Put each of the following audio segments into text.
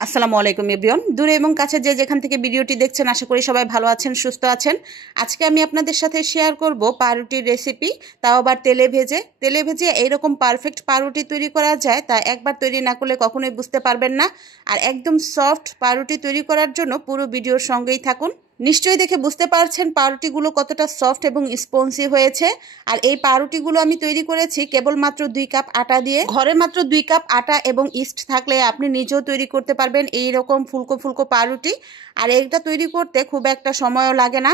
আসসালামু আলাইকুম এভরিওয়ান। দূরে এবং কাছে যে যেখান থেকে ভিডিওটি দেখছেন আশা করি সবাই ভালো আছেন, সুস্থ আছেন। আজকে আমি আপনাদের সাথে শেয়ার করব পাউরুটির রেসিপি, তাও আবার তেলে ভেজে এইরকম পারফেক্ট পাউরুটি তৈরি করা যায় তা একবার তৈরি না করলে কখনোই বুঝতে পারবেন না। আর একদম সফট পাউরুটি তৈরি করার জন্য পুরো ভিডিওর সঙ্গেই থাকুন। নিশ্চয়ই দেখে বুঝতে পারছেন পাউরুটিগুলো কতটা সফট এবং স্পঞ্জি হয়েছে। আর এই পাউরুটিগুলো আমি তৈরি করেছি কেবলমাত্র 2 কাপ আটা দিয়ে। ঘরে মাত্র 2 কাপ আটা এবং ইস্ট থাকলে আপনি নিজেও তৈরি করতে পারবেন এইরকম ফুলকো ফুলকো পাউরুটি। আর এটা তৈরি করতে খুব একটা সময়ও লাগে না।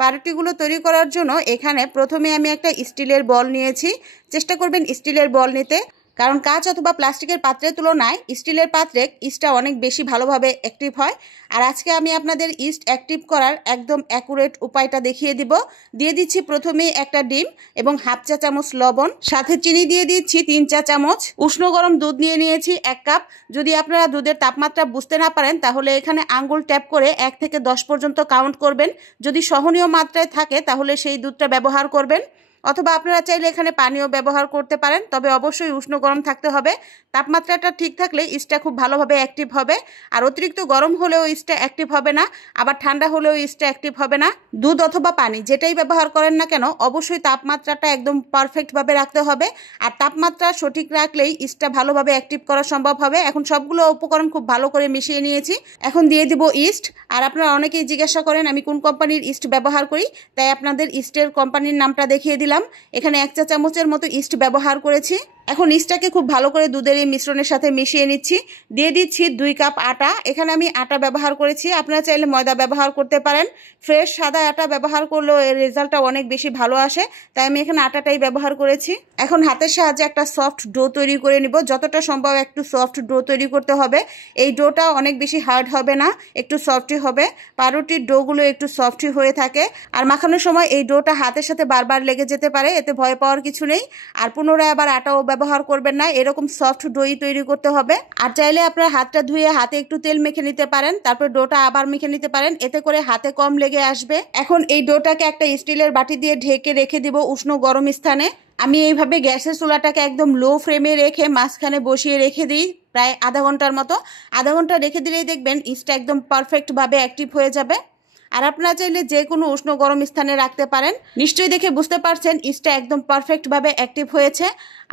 পাউরুটিগুলো তৈরি করার জন্য এখানে প্রথমে আমি একটা স্টিলের বল নিয়েছি। চেষ্টা করবেন স্টিলের বল নিতে, কারণ কাঁচ অথবা প্লাস্টিকের পাত্রের তুলনায় স্টিলের পাত্রে ইস্টটা অনেক বেশি ভালোভাবে অ্যাক্টিভ হয়। আর আজকে আমি আপনাদের ইস্ট অ্যাক্টিভ করার একদম অ্যাকুরেট উপায়টা দেখিয়ে দিব। দিয়ে দিচ্ছি প্রথমেই একটা ডিম এবং হাফ চা চামচ লবণ, সাথে চিনি দিয়ে দিচ্ছি 3 চা চামচ। উষ্ণ গরম দুধ নিয়ে নিয়েছি 1 কাপ। যদি আপনারা দুধের তাপমাত্রা বুঝতে না পারেন তাহলে এখানে আঙ্গুল ট্যাপ করে 1 থেকে 10 পর্যন্ত কাউন্ট করবেন। যদি সহনীয় মাত্রায় থাকে তাহলে সেই দুধটা ব্যবহার করবেন, অথবা আপনারা চাইলে এখানে পানিও ব্যবহার করতে পারেন, তবে অবশ্যই উষ্ণ গরম থাকতে হবে। তাপমাত্রাটা ঠিক থাকলে ইস্টটা খুব ভালোভাবে অ্যাক্টিভ হবে। আর অতিরিক্ত গরম হলেও ইস্টটা অ্যাক্টিভ হবে না, আবার ঠান্ডা হলেও ইস্টটা অ্যাক্টিভ হবে না। দুধ অথবা পানি যেটাই ব্যবহার করেন না কেন অবশ্যই তাপমাত্রাটা একদম পারফেক্টভাবে রাখতে হবে। আর তাপমাত্রা সঠিক রাখলেই ইস্টটা ভালোভাবে অ্যাক্টিভ করা সম্ভব হবে। এখন সবগুলো উপকরণ খুব ভালো করে মিশিয়ে নিয়েছি। এখন দিয়ে দিব ইস্ট। আর আপনারা অনেকেই জিজ্ঞাসা করেন আমি কোন কোম্পানির ইস্ট ব্যবহার করি, তাই আপনাদের ইস্টের কোম্পানির নামটা দেখিয়ে দিলাম। এখানে 1 চা চামচের মতো ইস্ট ব্যবহার করেছি। এখন ইস্টটাকে খুব ভালো করে দুধের এই মিশ্রণের সাথে মিশিয়ে নিচ্ছি। দিয়ে দিচ্ছি 2 কাপ আটা। এখানে আমি আটা ব্যবহার করেছি, আপনারা চাইলে ময়দা ব্যবহার করতে পারেন। ফ্রেশ সাদা আটা ব্যবহার করলেও এর রেজাল্টটা অনেক বেশি ভালো আসে, তাই আমি এখানে আটাটাই ব্যবহার করেছি। এখন হাতের সাহায্যে একটা সফট ডো তৈরি করে নিব। যতটা সম্ভব একটু সফট ডো তৈরি করতে হবে। এই ডোটা অনেক বেশি হার্ড হবে না, একটু সফটই হবে। পাউরুটির ডোগুলো একটু সফটই হয়ে থাকে। আর মাখানোর সময় এই ডোটা হাতের সাথে বারবার লেগে যেতে পারে, এতে ভয় পাওয়ার কিছু নেই। আর পুনরায় আবার আটাও ব্যবহার করবেন না, এরকম সফট ডোই তৈরি করতে হবে। আর চাইলে আপনার হাতটা ধুয়ে হাতে একটু তেল মেখে নিতে পারেন, তারপর ডোটা আবার মেখে নিতে পারেন, এতে করে হাতে কম লেগে আসবে। এখন এই ডোটাকে একটা স্টিলের বাটি দিয়ে ঢেকে রেখে দিব উষ্ণ গরম স্থানে। আমি এইভাবে গ্যাসের চুলাটাকে একদম লো ফ্লেমে রেখে মাঝখানে বসিয়ে রেখে দিই প্রায় আধা ঘন্টার মতো। আধা ঘন্টা রেখে দিলেই দেখবেন ইস্টটা একদম পারফেক্টভাবে অ্যাক্টিভ হয়ে যাবে। আর আপনারা চাইলে যে কোনো উষ্ণ গরম স্থানে রাখতে পারেন। নিশ্চয়ই দেখে বুঝতে পারছেন ইস্টটা একদম পারফেক্টভাবে অ্যাক্টিভ হয়েছে।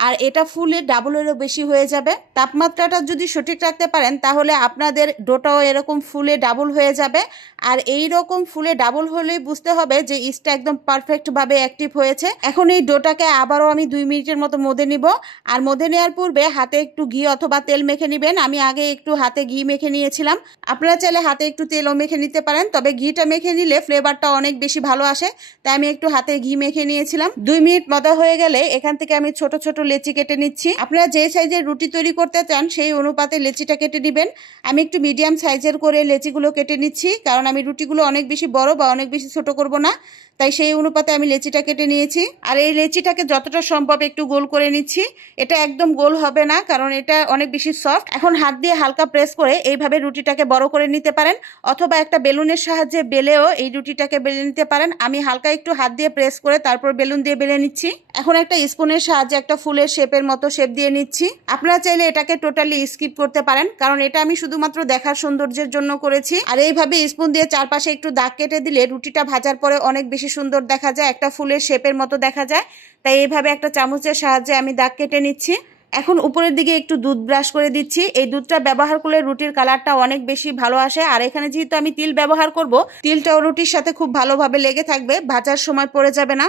আর এটা ফুলে ডাবলেরও বেশি হয়ে যাবে। তাপমাত্রাটা যদি সঠিক রাখতে পারেন তাহলে আপনাদের ডোটাও এরকম ফুলে ডাবল হয়ে যাবে। আর এই রকম ফুলে ডাবল হলেই বুঝতে হবে যে ইস্টটা একদম পারফেক্টভাবে অ্যাক্টিভ হয়েছে। এখন এই ডোটাকে আবারও আমি 2 মিনিটের মতো মধে নিব। আর মধে নেওয়ার পূর্বে হাতে একটু ঘি অথবা তেল মেখে নেবেন। আমি আগে একটু হাতে ঘি মেখে নিয়েছিলাম, আপনারা চাইলে হাতে একটু তেলও মেখে নিতে পারেন, তবে ঘিটা মেখে নিলে ফ্লেভারটা অনেক বেশি ভালো আসে, তাই আমি একটু হাতে ঘি মেখে নিয়েছিলাম। 2 মিনিট মধা হয়ে গেলে এখান থেকে আমি ছোট ছোট লেচি কেটে নিচ্ছি। আপনারা যে সাইজের রুটি তৈরি করতে চান সেই অনুপাতে লেচিটা কেটে দিবেন। আমি একটু মিডিয়াম সাইজের করে লেচিগুলো কেটে নিচ্ছি, কারণ আমি রুটিগুলো অনেক বেশি বড় বা অনেক বেশি ছোট করব না, তাই সেই অনুপাতে আমি লেচিটা কেটে নিয়েছি। আর এই লেচিটাকে যতটা সম্ভব একটু গোল করে নিচ্ছি। এটা একদম গোল হবে না, কারণ এটা অনেক বেশি সফট। এখন হাত দিয়ে হালকা প্রেস করে এইভাবে রুটিটাকে বড় করে নিতে পারেন, অথবা একটা বেলুনের সাহায্যে বেলেও এই রুটিটাকে বেলে নিতে পারেন। আমি হালকা একটু হাত দিয়ে প্রেস করে তারপর বেলুন দিয়ে বেলে নিচ্ছি। এখন একটা স্পুনের সাহায্যে একটা ফুলের শেপের মতো শেপ দিয়ে নিচ্ছি। আপনারা চাইলে এটাকে টোটালি স্কিপ করতে পারেন, কারণ এটা আমি শুধুমাত্র দেখার সৌন্দর্যের জন্য করেছি। আর এইভাবে স্পুন দিয়ে চারপাশে একটু দাগ কেটে দিলে রুটিটা ভাজার পরে অনেক বেশি সুন্দর দেখা যায়, একটা ফুলের শেপের মতো দেখা যায়। তাই এইভাবে একটা চামচের সাহায্যে আমি দাগ কেটে নিচ্ছি। এখন উপরের দিকে একটু দুধ ব্রাশ করে দিচ্ছি। এই দুধটা ব্যবহার করলে রুটির কালারটা অনেক বেশি ভালো আসে। আর এখানে যেহেতু আমি তিল ব্যবহার করব, তিলটাও রুটির সাথে খুব ভালোভাবে লেগে থাকবে, ভাজার সময় পড়ে যাবে না।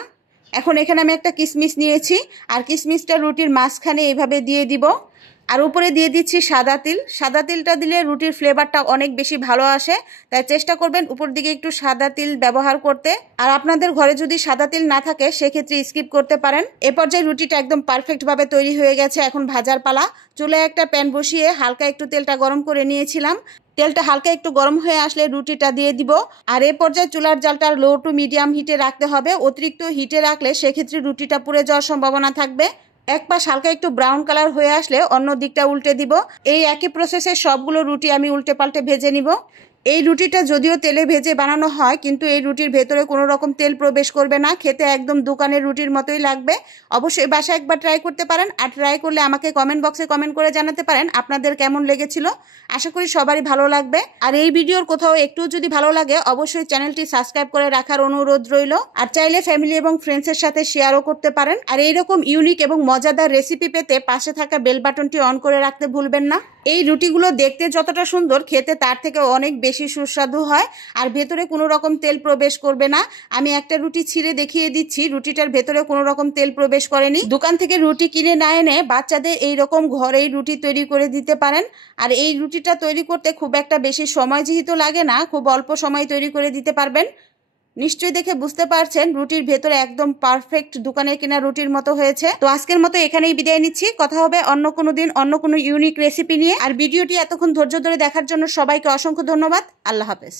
এখন এখানে আমি একটা কিশমিশ নিয়েছি, আর কিশমিশটা রুটির মাঝখানে এইভাবে দিয়ে দিব। আর উপরে দিয়ে দিচ্ছি সাদা তিল। সাদা তিলটা দিলে রুটির ফ্লেভারটা অনেক বেশি ভালো আসে, তাই চেষ্টা করবেন উপর দিকে একটু সাদা তিল ব্যবহার করতে। আর আপনাদের ঘরে যদি সাদা তিল না থাকে সেক্ষেত্রে স্কিপ করতে পারেন। এ পর্যায়ে রুটিটা একদম পারফেক্টভাবে তৈরি হয়ে গেছে। এখন ভাজার পালা। চুলায় একটা প্যান বসিয়ে হালকা একটু তেলটা গরম করে নিয়েছিলাম। তেলটা হালকা একটু গরম হয়ে আসলে রুটিটা দিয়ে দিব। আর এ পর্যায়ে চুলার জালটা লো টু মিডিয়াম হিটে রাখতে হবে। অতিরিক্ত হিটে রাখলে সেক্ষেত্রে রুটিটা পুড়ে যাওয়ার সম্ভাবনা থাকবে। এক পাশ হালকা একটু ব্রাউন কালার হয়ে আসলে অন্য দিকটা উল্টে দিব। এই একই প্রসেসে সবগুলো রুটি আমি উল্টে পাল্টে ভেজে নিব। এই রুটিটা যদিও তেলে ভেজে বানানো হয়, কিন্তু এই রুটির ভেতরে কোনো রকম তেল প্রবেশ করবে না, খেতে একদম দোকানের রুটির মতোই লাগবে। অবশ্যই বাসায় একবার ট্রাই করতে পারেন, আর ট্রাই করলে আমাকে কমেন্ট বক্সে কমেন্ট করে জানাতে পারেন আপনাদের কেমন লেগেছিল। আশা করি সবারই ভালো লাগবে। আর এই ভিডিওর কোথাও একটু যদি ভালো লাগে অবশ্যই চ্যানেলটি সাবস্ক্রাইব করে রাখার অনুরোধ রইল। আর চাইলে ফ্যামিলি এবং ফ্রেন্ডসের সাথে শেয়ারও করতে পারেন। আর এইরকম ইউনিক এবং মজাদার রেসিপি পেতে পাশে থাকা বেল বাটনটি অন করে রাখতে ভুলবেন না। এই রুটিগুলো দেখতে যতটা সুন্দর, খেতে তার থেকে অনেক বেশি সুস্বাদু হয়। আর ভেতরে কোনো রকম তেল প্রবেশ করবে না। আমি একটা রুটি ছিঁড়ে দেখিয়ে দিচ্ছি, রুটিটার ভেতরে কোনো রকম তেল প্রবেশ করেনি। দোকান থেকে রুটি কিনে না এনে বাচ্চাদের এইরকম ঘরেই রুটি তৈরি করে দিতে পারেন। আর এই রুটিটা তৈরি করতে খুব একটা বেশি সময় যেহেতু লাগে না, খুব অল্প সময় তৈরি করে দিতে পারবেন। নিশ্চয়ই দেখে বুঝতে পারছেন রুটির ভেতরে একদম পারফেক্ট দোকানে কেনা রুটির মতো হয়েছে। তো আজকের মতো এখানেই বিদায় নিচ্ছি। কথা হবে অন্য কোনো দিন অন্য কোনো ইউনিক রেসিপি নিয়ে। আর ভিডিওটি এতক্ষণ ধৈর্য ধরে দেখার জন্য সবাইকে অসংখ্য ধন্যবাদ। আল্লাহ হাফেজ।